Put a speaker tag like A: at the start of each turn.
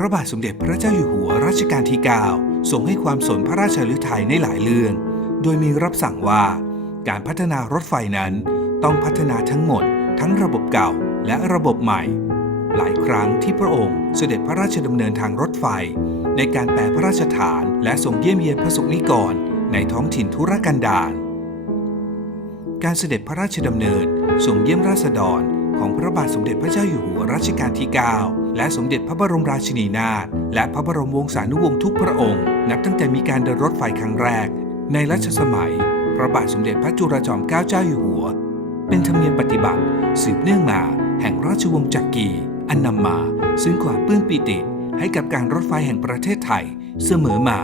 A: พระบาทสมเด็จพระเจ้าอยู่หัวรัชกาลที่ 9 ทรงให้ความสนพระราชฤทัยในหลายเรื่อง โดยมีรับสั่งว่า การพัฒนารถไฟนั้น ต้องพัฒนาทั้งหมด ทั้งระบบเก่าและระบบใหม่ หลายครั้งที่พระองค์เสด็จพระราชดำเนินทางรถไฟ ในการแปลพระราชฐานและทรงเยี่ยมเยียนพระสงฆ์นิกรในท้องถิ่นทุรกันดารการเสด็จพระราชดำเนินทรงเยี่ยมราษฎร ของพระบาทสมเด็จพระเจ้าอยู่หัวรัชกาลที่ 9 และสมเด็จพระบรมราชินีนาถและพระบรมวงศานุวงศ์ทุกพระองค์ นับตั้งแต่มีการเดินรถไฟครั้งแรก ในรัชสมัย พระบาทสมเด็จพระจุลจอมเกล้าเจ้าอยู่หัว เป็นธรรมเนียมปฏิบัติ สืบเนื่องมาแห่งราชวงศ์จักรีอันนำมา ซึ่งความปลื้มปิติให้กับการรถไฟแห่งประเทศไทยเสมอมา